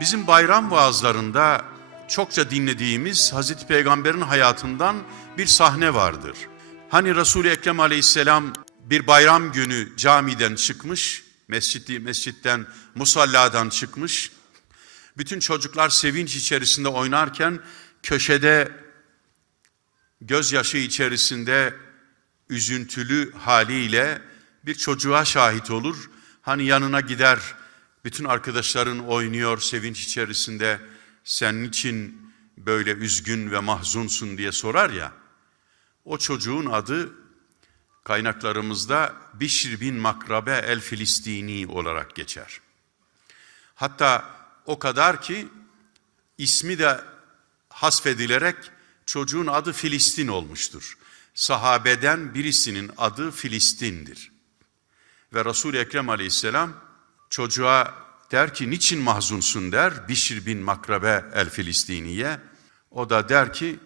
Bizim bayram vaazlarında çokça dinlediğimiz Hazreti Peygamber'in hayatından bir sahne vardır. Hani Resul-i Ekrem Aleyhisselam bir bayram günü camiden çıkmış, mescidi, mescitten, musalladan çıkmış. Bütün çocuklar sevinç içerisinde oynarken köşede gözyaşı içerisinde üzüntülü haliyle bir çocuğa şahit olur. Hani yanına gider, bütün arkadaşların oynuyor sevinç içerisinde, senin için böyle üzgün ve mahzunsun diye sorar ya. O çocuğun adı kaynaklarımızda Bişr bin Makrabe el Filistini olarak geçer. Hatta o kadar ki ismi de hasfedilerek çocuğun adı Filistin olmuştur. Sahabeden birisinin adı Filistin'dir. Ve Resul-i Ekrem aleyhisselam çocuğa der ki niçin mahzunsun der Bişr bin Makrabe el Filistiniye. O da der ki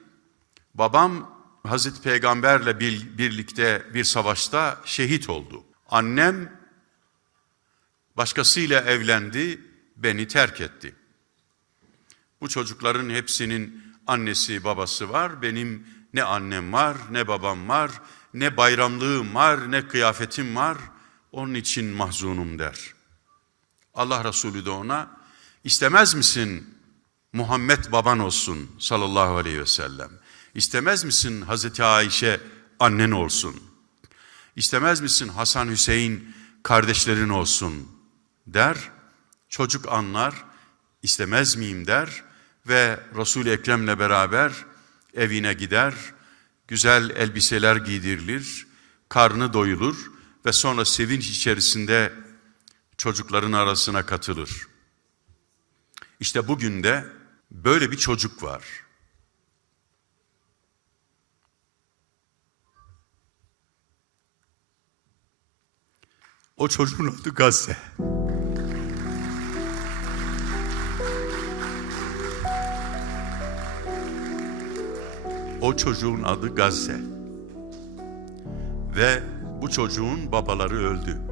babam Hazreti Peygamberle bir- birlikte bir savaşta şehit oldu. Annem başkasıyla evlendi, beni terk etti. Bu çocukların hepsinin annesi babası var. Benim ne annem var, ne babam var, ne bayramlığım var, ne kıyafetim var. Onun için mahzunum der. Allah Resulü de ona istemez misin Muhammed baban olsun sallallahu aleyhi ve sellem. İstemez misin Hazreti Ayşe annen olsun. İstemez misin Hasan Hüseyin kardeşlerin olsun der. Çocuk anlar, istemez miyim der ve Resul-i Ekrem'le beraber evine gider. Güzel elbiseler giydirilir, karnı doyulur ve sonra sevinç içerisinde çocukların arasına katılır. İşte bugün de böyle bir çocuk var. O çocuğun adı Gazze. O çocuğun adı Gazze. Ve bu çocuğun babaları öldü.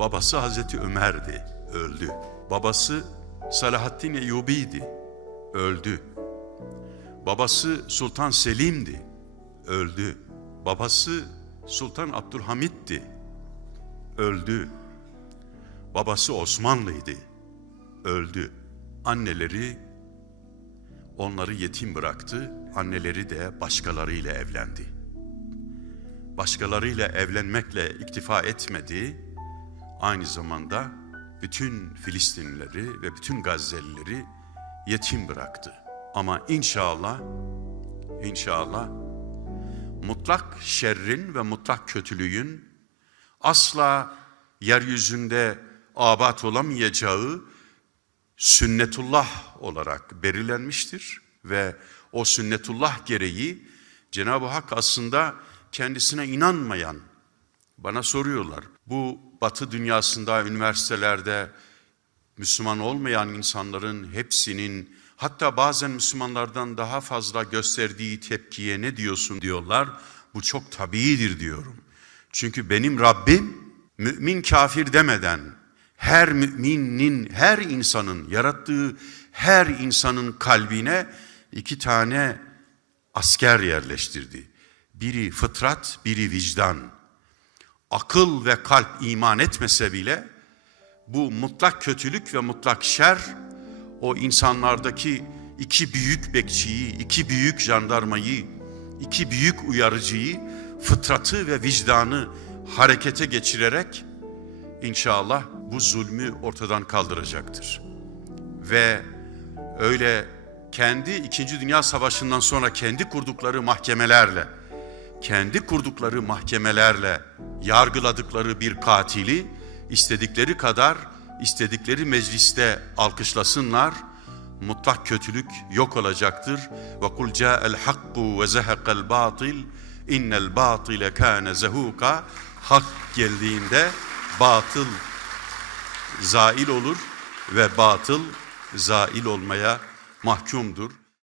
Babası Hazreti Ömer'di, öldü. Babası Salahaddin Eyyubi'ydi, öldü. Babası Sultan Selim'di, öldü. Babası Sultan Abdülhamid'di, öldü. Babası Osmanlıydı, öldü. Anneleri onları yetim bıraktı, anneleri de başkalarıyla evlendi. Başkalarıyla evlenmekle iktifa etmedi, aynı zamanda bütün Filistinlileri ve bütün Gazze'lileri yetim bıraktı. Ama inşallah, inşallah mutlak şerrin ve mutlak kötülüğün asla yeryüzünde abat olamayacağı sünnetullah olarak belirlenmiştir ve o sünnetullah gereği Cenab-ı Hak aslında kendisine inanmayan bana soruyorlar. Bu Batı dünyasında üniversitelerde Müslüman olmayan insanların hepsinin hatta bazen Müslümanlardan daha fazla gösterdiği tepkiye ne diyorsun diyorlar. Bu çok tabiidir diyorum. Çünkü benim Rabbim mümin kafir demeden her müminin, her insanın yarattığı her insanın kalbine iki tane asker yerleştirdi. Biri fıtrat, biri vicdan. Akıl ve kalp iman etmese bile bu mutlak kötülük ve mutlak şer o insanlardaki iki büyük bekçiyi, iki büyük jandarmayı, iki büyük uyarıcıyı, fıtratı ve vicdanı harekete geçirerek inşallah bu zulmü ortadan kaldıracaktır. Ve öyle kendi İkinci Dünya Savaşı'ndan sonra kendi kurdukları mahkemelerle, kendi kurdukları mahkemelerle yargıladıkları bir katili istedikleri kadar istedikleri mecliste alkışlasınlar. Mutlak kötülük yok olacaktır. Ve kul ca'el hakku ve zehaqal batil innel batile kana zehuka. Hak geldiğinde batıl zail olur ve batıl zail olmaya mahkumdur.